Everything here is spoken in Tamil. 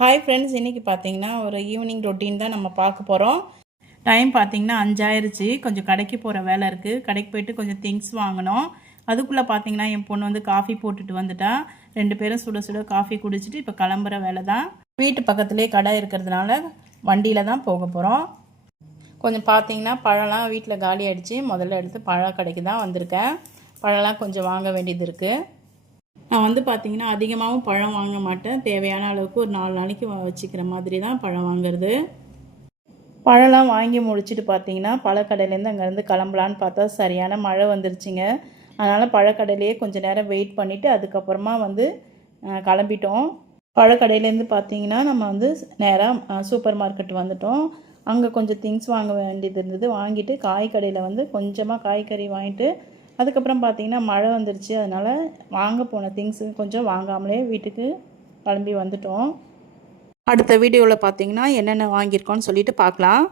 ஹாய் ஃப்ரெண்ட்ஸ், இன்றைக்கி பார்த்தீங்கன்னா ஒரு ஈவினிங் ரொட்டீன் தான் நம்ம பார்க்க போகிறோம். டைம் பார்த்தீங்கன்னா 5 ஆயிருச்சு. கொஞ்சம் கடைக்கு போகிற வேலை இருக்குது. கடைக்கு போயிட்டு கொஞ்சம் திங்ஸ் வாங்கணும். அதுக்குள்ளே பார்த்தீங்கன்னா என் பொண்ணு வந்து காஃபி போட்டுட்டு வந்துட்டா. 2 பேரும் சுட சுட காஃபி குடிச்சிட்டு இப்போ கிளம்புற வேலை தான். வீட்டு பக்கத்துலேயே கடை இருக்கிறதுனால வண்டியில் தான் போக போகிறோம். கொஞ்சம் பார்த்தீங்கன்னா பழம்லாம் வீட்டில் காலி ஆகிடுச்சு. முதல்ல எடுத்து பழ கடைக்கு தான் வந்திருக்கேன். பழம்லாம் கொஞ்சம் வாங்க வேண்டியது இருக்குது. நான் வந்து பார்த்திங்கன்னா அதிகமாகவும் பழம் வாங்க மாட்டேன். தேவையான அளவுக்கு ஒரு 4 நாளைக்கு வச்சுக்கிற மாதிரி தான் பழம் வாங்குறது. பழம்லாம் வாங்கி முடிச்சுட்டு பார்த்திங்கன்னா பழக்கடையிலேருந்து அங்கேருந்து கிளம்பலான்னு பார்த்தா சரியான மழை வந்துருச்சுங்க. அதனால் பழக்கடையிலேயே கொஞ்சம் நேரம் வெயிட் பண்ணிவிட்டு அதுக்கப்புறமா வந்து கிளம்பிட்டோம். பழக்கடையிலேருந்து பார்த்திங்கன்னா நம்ம வந்து நேராக சூப்பர் மார்க்கெட் வந்துட்டோம். அங்கே கொஞ்சம் திங்ஸ் வாங்க வேண்டியது இருந்தது. வாங்கிட்டு காய்கடையில் வந்து கொஞ்சமாக காய்கறி வாங்கிட்டு அதுக்கப்புறம் பார்த்திங்கன்னா மழை வந்துருச்சு. அதனால் வாங்க போன திங்ஸு கொஞ்சம் வாங்காமலே வீட்டுக்கு கிளம்பி வந்துட்டோம். அடுத்த வீடியோவில் பார்த்திங்கன்னா என்னென்ன வாங்கியிருக்கோன்னு சொல்லிட்டு பார்க்கலாம்.